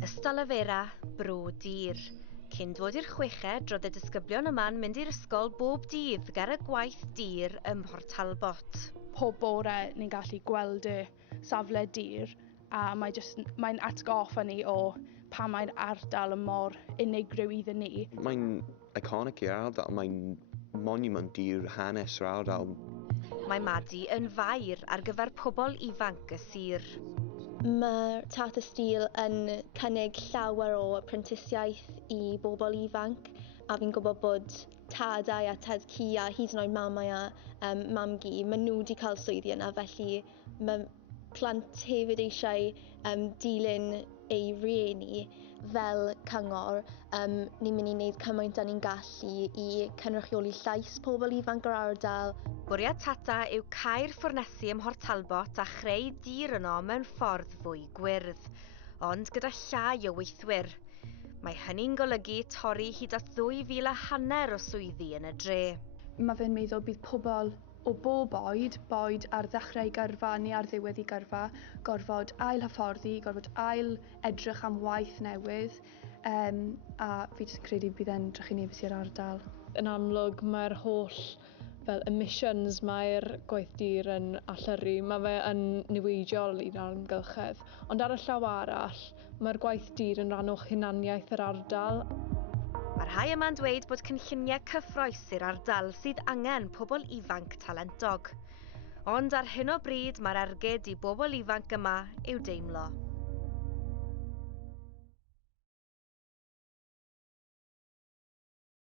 Ystolafera, bro dir. Cyn dod i'r chweched, roedd y disgyblion yma'n mynd i'r ysgol bob dydd ger y gwaith dir ym Port Talbot. Pob bore ni'n gallu gweld y safle dir a mae'n atgoffa ni o pa mae'r ardal yn mor unigryw iddyn ni. Mae'n iconic i'r ardal, mae'n monument i'r hanes yr ardal. Mae Madi yn fair ar gyfer pobl ifanc y sir. Mae'r Tata Steel yn cynnig llawer o prentisiaeth i bobl ifanc a fi'n gwybod bod tadau a tad-cu a hyd yn oed mamau a mam-gu, maen nhw wedi cael swyddi yna, felly mae plant hefyd eisiau dilyn ei rieni fel cyngor. Ni'n mynd i wneud cymaint a ni'n gallu i cynrychioli llais pobl ifanc o'r ardal. Bwriad Tata yw cau'r ffwrnesi ym Mhort Talbot a chreu dir yno mewn ffordd fwy gwyrdd, ond gyda llai o weithwyr. Mae hynny'n golygu torri hyd at 2,500 o swyddi yn y dre. Mae fe'n meddwl bydd pobl o bob boed ar ddechrau gyrfa neu ar ddiwedd ei gyrfa, gorfod ail-hyfforddi, gorfod ail-edrych am waith newydd, a fi jyst yn credu bydd e'n drychinebus i'r ardal. Yn amlwg mae'r holl fel emissions mae'r gwaith dir yn allyru, mae fe yn niweidiol i'r amgylchedd. Ond ar y llaw arall, mae'r gwaith dir yn rhan o hunaniaeth yr ardal. Mae'r rhai yma'n dweud bod cynlluniau cyffroes i'r ardal sydd angen pobl ifanc talentog. Ond ar hyn o bryd mae'r ergyd i bobl ifanc yma i'w deimlo.